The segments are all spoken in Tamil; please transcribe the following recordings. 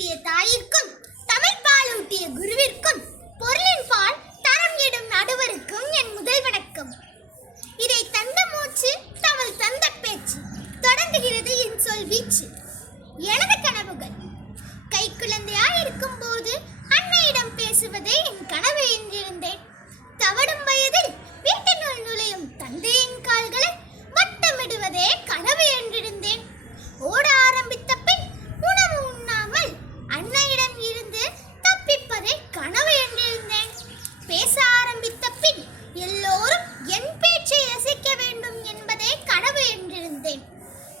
ஊட்டிய தாயிற்கும் தமிழ் பால் ஊட்டிய குருவிற்கும் பொருளின் பால் தரம் இடும் நடுவருக்கும் என் முதல் வணக்கம். இதை தந்த மூச்சு தமிழ் தந்த பேச்சு தொடங்குகிறது என் சொல் வீச்சு. எனது கனவுகள் கைக்குழந்தையாயிருக்கும் போது அன்னையிடம் பேசுவதே என் கனவு என்றிருந்தேன். தவடும் வயதில் வீட்டினுள் நுழையும் தந்தையின் கால்களை வட்டமிடுவதே கனவு என்றிருந்தேன். ஓட ஆரம்பித்த பின் உணவு உண்ணாமல் அன்னையிடம் இருந்து தப்பிப்பதே கனவு என்றிருந்தேன். பேச ஆரம்பித்த பின் எல்லோரும் என் பேச்சை ரசிக்க வேண்டும் என்பதே கனவு என்றிருந்தேன்.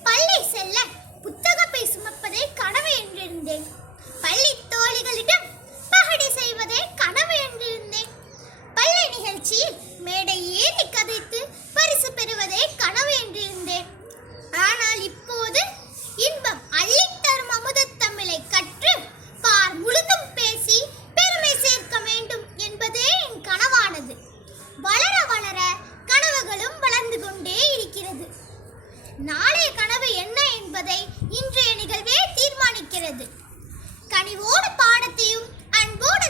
பள்ளி செல்ல புத்தகப்பை சுமப்பதே கனவு என்றிருந்தேன். பள்ளி தோழிகளிடம் பகடி செய்வதே கனவு என்றிருந்தேன். பள்ளி நிகழ்ச்சியில் மேடை ஏறி கதைத்து பரிசு பெறுவதே கனவு என்றிருந்தேன். ஆனால் இப்போது இன்பம் அள்ளித்தரும் அமுதத் தமிழை கற்று பார் முழுதும் பேசி பெருமை சேர்க்க வேண்டும் என்பதே என் கனவானது. வளர வளர கனவுகளும் வளர்ந்து கொண்டே இருக்கிறது. நாளைய கனவு என்ன என்பதை இன்றைய நிகழ்வே தீர்மானிக்கிறது. கனிவோடு பாடத்தையும் அன்போடு